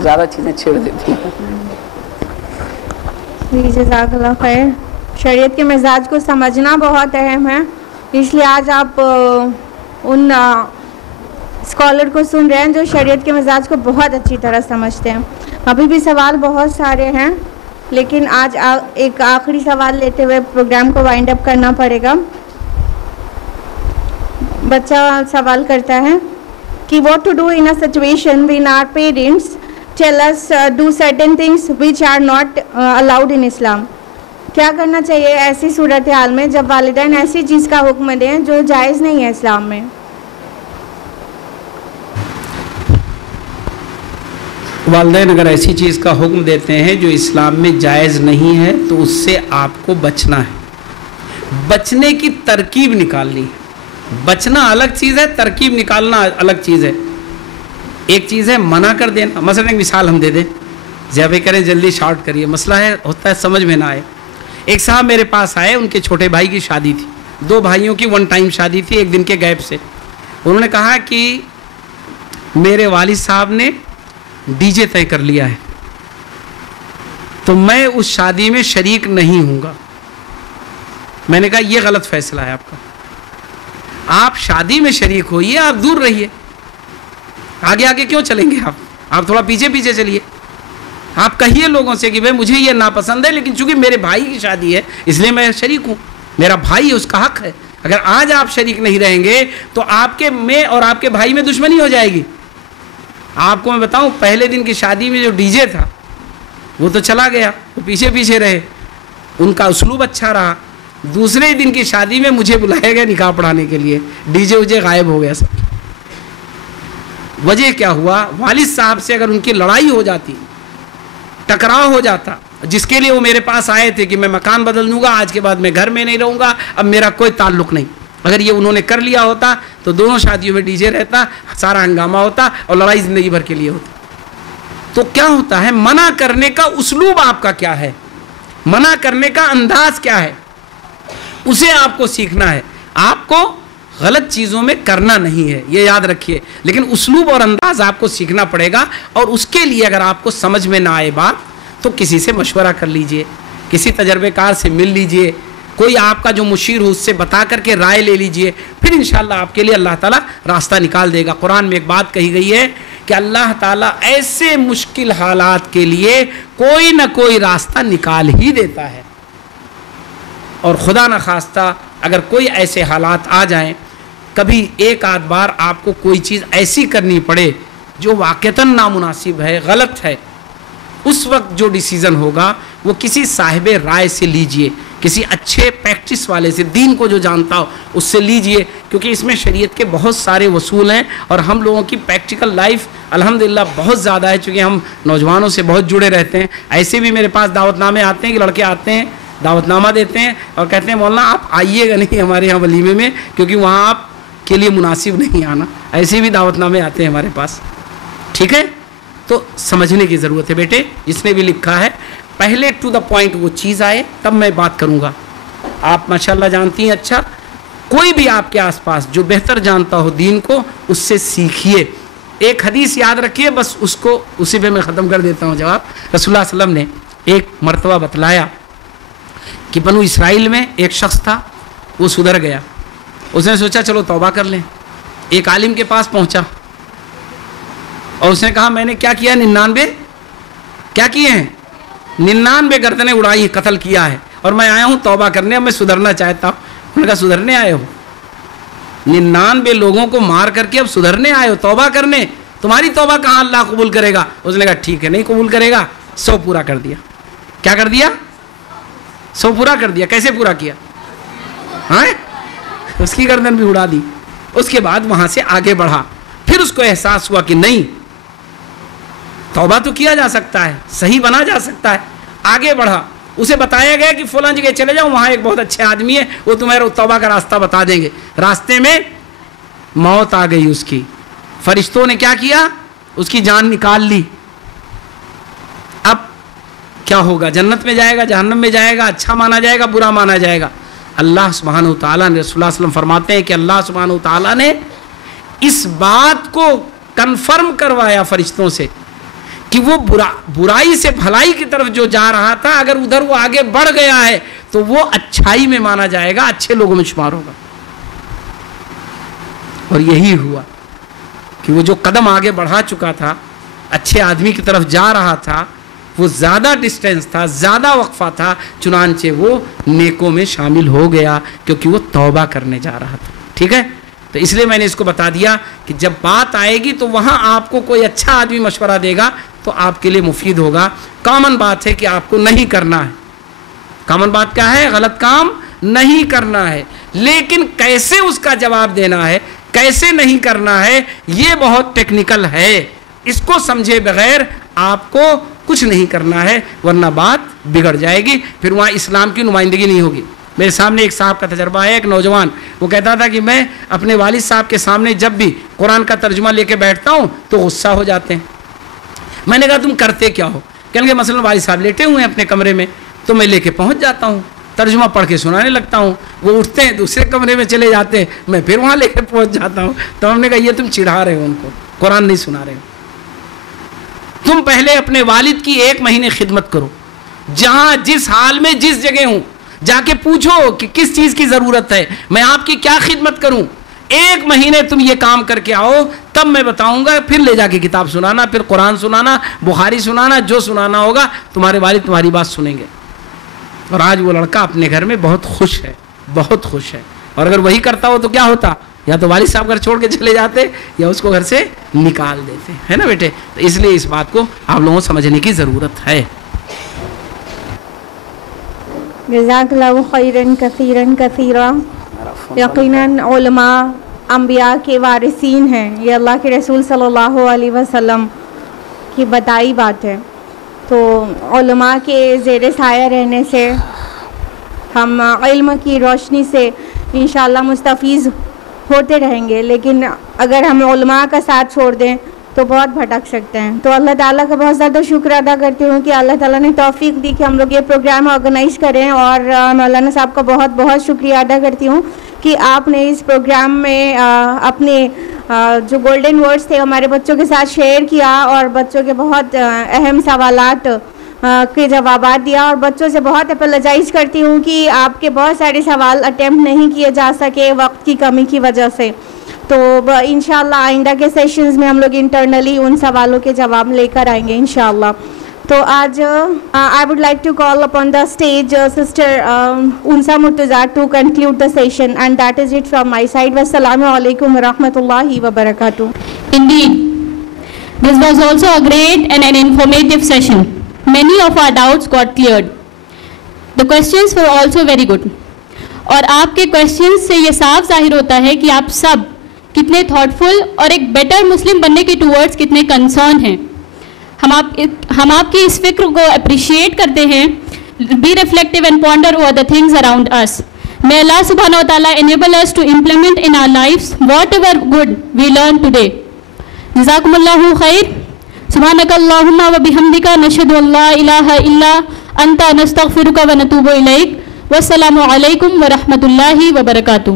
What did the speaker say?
ज़्यादा चीज़ें छेड़ देती हैं। जी जज़ाकल्लाह खैर। शरीयत के मिजाज को समझना बहुत अहम है, इसलिए आज आप उन स्कॉलर को सुन रहे हैं जो शरीयत के मिजाज को बहुत अच्छी तरह समझते हैं। अभी भी सवाल बहुत सारे हैं, लेकिन आज एक आखिरी सवाल लेते हुए प्रोग्राम को वाइंड अप करना पड़ेगा। बच्चा सवाल करता है कि what to do in a situation when our parents tell us do certain things which are not allowed in Islam। क्या करना चाहिए ऐसी सूरत हाल में जब वालिदैन ऐसी चीज़ का हुक्म दें जो जायज़ नहीं है इस्लाम में? वालिदैन अगर ऐसी चीज़ का हुक्म देते हैं जो इस्लाम में जायज़ नहीं है तो उससे आपको बचना है। बचने की तरकीब निकालनी है। बचना अलग चीज़ है, तरकीब निकालना अलग चीज़ है। एक चीज़ है मना कर देना। मसलन एक मिसाल हम दे दें, ज़्यादा करें जल्दी शॉर्ट करिए, मसला है होता है समझ में ना आए। एक साहब मेरे पास आए, उनके छोटे भाई की शादी थी, 2 भाइयों की वन टाइम शादी थी, एक दिन के गैप से। उन्होंने कहा कि मेरे वालिद साहब ने डीजे तय कर लिया है तो मैं उस शादी में शरीक नहीं हूँगा। मैंने कहा यह गलत फैसला है आपका। आप शादी में शरीक होइए, आप दूर रहिए। आगे आगे क्यों चलेंगे आप थोड़ा पीछे पीछे चलिए। आप कहिए लोगों से कि भाई मुझे ये नापसंद है, लेकिन चूंकि मेरे भाई की शादी है इसलिए मैं शरीक हूँ, मेरा भाई है, उसका हक है। अगर आज आप शरीक नहीं रहेंगे तो आपके में और आपके भाई में दुश्मनी हो जाएगी। आपको मैं बताऊं, पहले दिन की शादी में जो डीजे था वो तो चला गया, वो पीछे पीछे रहे, उनका उसलूब अच्छा रहा। दूसरे दिन की शादी में मुझे बुलाया गया निकाह पढ़ाने के लिए, डीजे उजे गायब हो गया सब। वजह क्या हुआ? वालिद साहब से अगर उनकी लड़ाई हो जाती, टकराव हो जाता, जिसके लिए वो मेरे पास आए थे कि मैं मकान बदल दूंगा, आज के बाद मैं घर में नहीं रहूंगा, अब मेरा कोई ताल्लुक नहीं, अगर ये उन्होंने कर लिया होता तो दोनों शादियों में डीजे रहता, सारा हंगामा होता और लड़ाई जिंदगी भर के लिए होती। तो क्या होता है, मना करने का उसलूब आपका क्या है, मना करने का अंदाज क्या है, उसे आपको सीखना है। आपको गलत चीज़ों में करना नहीं है, ये याद रखिए, लेकिन उसलूब और अंदाज आपको सीखना पड़ेगा। और उसके लिए अगर आपको समझ में ना आए बात तो किसी से मशवरा कर लीजिए, किसी तजर्बेकार से मिल लीजिए, कोई आपका जो मुशीर हो उससे बता करके राय ले लीजिए, फिर इंशाअल्लाह आपके लिए अल्लाह ताला रास्ता निकाल देगा। कुरान में एक बात कही गई है कि अल्लाह ताला ऐसे मुश्किल हालात के लिए कोई ना कोई रास्ता निकाल ही देता है। और खुदा न खास्ता अगर कोई ऐसे हालात आ जाएं, कभी एक आध बार आपको कोई चीज़ ऐसी करनी पड़े जो वाक़तन नामुनासिब है, गलत है, उस वक्त जो डिसीज़न होगा वो किसी साहिब राय से लीजिए, किसी अच्छे प्रैक्टिस वाले से, दीन को जो जानता हो उससे लीजिए, क्योंकि इसमें शरीयत के बहुत सारे वसूल हैं। और हम लोगों की प्रैक्टिकल लाइफ अल्हम्दुलिल्लाह बहुत ज़्यादा है, चूँकि हम नौजवानों से बहुत जुड़े रहते हैं। ऐसे भी मेरे पास दावतनामे आते हैं कि लड़के आते हैं, दावतनामा देते हैं और कहते हैं मौलाना आप आइएगा नहीं हमारे यहाँ वलीमे में, क्योंकि वहाँ आप के लिए मुनासिब नहीं आना। ऐसे भी दावतनामे आते हैं हमारे पास। ठीक है, तो समझने की ज़रूरत है बेटे। जिसने भी लिखा है पहले टू द पॉइंट वो चीज़ आए तब मैं बात करूँगा। आप माशाल्लाह जानती हैं, अच्छा कोई भी आपके आसपास जो बेहतर जानता हो दीन को, उससे सीखिए। एक हदीस याद रखिए, बस उसको उसी पे मैं ख़त्म कर देता हूँ जवाब। रसूलुल्लाह सल्लल्लाहु अलैहि वसल्लम ने एक मरतबा बतलाया कि बनु इसराइल में एक शख्स था, वो सुधर गया। उसने सोचा चलो तौबा कर लें। एक आलिम के पास पहुंचा और उसने कहा मैंने क्या किया, 99 क्या किए हैं, 99 गर्दनें उड़ाई, कत्ल किया है, और मैं आया हूँ तौबा करने, अब मैं सुधरना चाहता हूँ। उन्होंने कहा सुधरने आए हो? 99 लोगों को मार करके अब सुधरने आए हो, तौबा करने? तुम्हारी तौबा कहाँ अल्लाह कबूल करेगा? उसने कहा ठीक है, नहीं कबूल करेगा, 100 पूरा कर दिया। क्या कर दिया? 100 पूरा कर दिया। कैसे पूरा किया? हाँ, उसकी गर्दन भी उड़ा दी। उसके बाद वहां से आगे बढ़ा, फिर उसको एहसास हुआ कि नहीं, तौबा तो किया जा सकता है, सही बना जा सकता है। आगे बढ़ा, उसे बताया गया कि फलां जगह चले जाओ, वहां एक बहुत अच्छे आदमी है, वो तुम्हारे तौबा का रास्ता बता देंगे। रास्ते में मौत आ गई उसकी। फरिश्तों ने क्या किया? उसकी जान निकाल ली। अब क्या होगा? जन्नत में जाएगा, जहन्नम में जाएगा, अच्छा माना जाएगा, बुरा माना जाएगा? अल्लाह सुब्हानहू तआला ने, रसूलुल्लाह सल्लल्लाहु अलैहि वसल्लम फरमाते हैं कि अल्लाह सुब्हानहू तआला ने इस बात को कन्फर्म करवाया फरिश्तों से کہ وہ برائی سے بھلائی کی طرف جو جا رہا تھا اگر ادھر وہ آگے بڑھ گیا ہے تو وہ اچھائی میں مانا جائے گا, اچھے لوگوں میں شمار ہوگا. اور یہی ہوا کہ وہ جو قدم آگے بڑھا چکا تھا, اچھے آدمی کی طرف جا رہا تھا, وہ زیادہ ڈسٹینس تھا, زیادہ وقفہ تھا, چنانچہ وہ نیکوں میں شامل ہو گیا کیونکہ وہ توبہ کرنے جا رہا تھا. ٹھیک ہے, تو اس لیے میں نے اس کو بتا دیا کہ جب بات آئے گی تو وہاں آپ کو کوئی اچھا آدمی مشورہ دے گا تو آپ کے لیے مفید ہوگا. کامن بات ہے کہ آپ کو نہیں کرنا ہے, کامن بات کیا ہے, غلط کام نہیں کرنا ہے, لیکن کیسے اس کا جواب دینا ہے, کیسے نہیں کرنا ہے, یہ بہت ٹیکنیکل ہے. اس کو سمجھے بغیر آپ کو کچھ نہیں کرنا ہے, ورنہ بات بگڑ جائے گی, پھر وہاں اسلام کی نمائندگی نہیں ہوگی. میرے سامنے ایک صاحب کا تجربہ ہے, ایک نوجوان, وہ کہتا تھا کہ میں اپنے والد صاحب کے سامنے جب بھی قرآن کا ترجمہ لے کے بیٹھتا ہوں تو غصہ ہو جاتے ہیں. میں نے کہا تم کرتے کیا ہو؟ کہنے لگے مثلاً والد صاحب لیٹے ہوئے ہیں اپنے کمرے میں تو میں لے کے پہنچ جاتا ہوں, ترجمہ پڑھ کے سنانے لگتا ہوں, وہ اٹھتے ہیں دوسرے کمرے میں چلے جاتے ہیں, میں پھر وہاں لے کے پہنچ جاتا ہوں. تو ہم نے کہا یہ تم چڑھا رہے ہو ان کو, قرآن نہیں سنا رہے ہو. تم پہلے اپنے والد کی 1 مہینے خدمت کرو, جہاں جس حال میں جس جگہ ہوں جا کے پوچھو کہ کس چیز کی ضرورت ہے, میں آپ کی کیا خدمت کروں. 1 مہینے تم یہ کام کر کے آؤ, تب میں بتاؤں گا, پھر لے جا کے کتاب سنانا, پھر قرآن سنانا, بخاری سنانا, جو سنانا ہوگا تمہارے والد تمہاری بات سنیں گے. اور آج وہ لڑکا اپنے گھر میں بہت خوش ہے, بہت خوش ہے. اور اگر وہی کرتا ہو تو کیا ہوتا, یا تو والد صاحب گھر چھوڑ کے چلے جاتے یا اس کو گھر سے نکال دیتے, ہے نا بیٹے. تو اس لیے اس بات کو آپ لوگوں کو سمجھنے کی ضرورت ہے. جزاک اللہ خیراً کثیراً کثیرا. یقیناً علماء انبیاء کے وارثین ہیں, یہ اللہ کے رسول صلی اللہ علیہ وسلم کی بتائی بات ہے. تو علماء کے زیر سایہ رہنے سے ہم علم کی روشنی سے انشاءاللہ مستفیض ہوتے رہیں گے, لیکن اگر ہم علماء کا ساتھ چھوڑ دیں تو بہت بھٹک سکتے ہیں. تو اللہ تعالیٰ کا بہت زیادہ شکر ادا کرتی ہوں کہ اللہ تعالیٰ نے توفیق دی کہ ہم لوگ یہ پروگرام آرگنائز کریں, اور مولانا صاحب کا بہت بہت شکریہ ادا کرتی ہوں کہ آپ نے اس پروگرام میں اپنے جو گولڈن ورڈز تھے ہمارے بچوں کے ساتھ شیئر کیا, اور بچوں کے بہت اہم سوالات کے جوابات دیا. اور بچوں سے بہت اپولوجائز کرتی ہوں کہ آپ کے بہت سارے سوال اٹیمپٹ نہیں کیے جا سکے وقت کی کمی کی وجہ سے. تو انشاءاللہ آئندہ کے سیشنز میں ہم لوگ انٹرنلی ان سوالوں کے جواب لے کر آئیں گے انشاءاللہ. تو آج I would like to call upon the stage Sister Unsa Murtaza to conclude the session, and that is it from my side. Wassalamu alaikum wa rahmatullahi wa barakatuh. Indeed, this was also a great and an informative session. Many of our doubts got cleared. The questions were also very good. اور آپ کے questions سے یہ صاف ظاہر ہوتا ہے کہ آپ سب کتنے thoughtful اور ایک better مسلم بننے کے towards کتنے concerned ہیں. ہم آپ کی اس فکر کو appreciate کرتے ہیں. Be reflective and ponder over the things around us. May Allah subhanahu wa ta'ala enable us to implement in our lives whatever good we learn today. Jazakumullahu khair. سبحانك اللهم وبحمدك نشهد ان لا اله الا انت نستغفرك ونتوب اليك. والسلام علیکم ورحمۃ اللہ وبرکاتہ.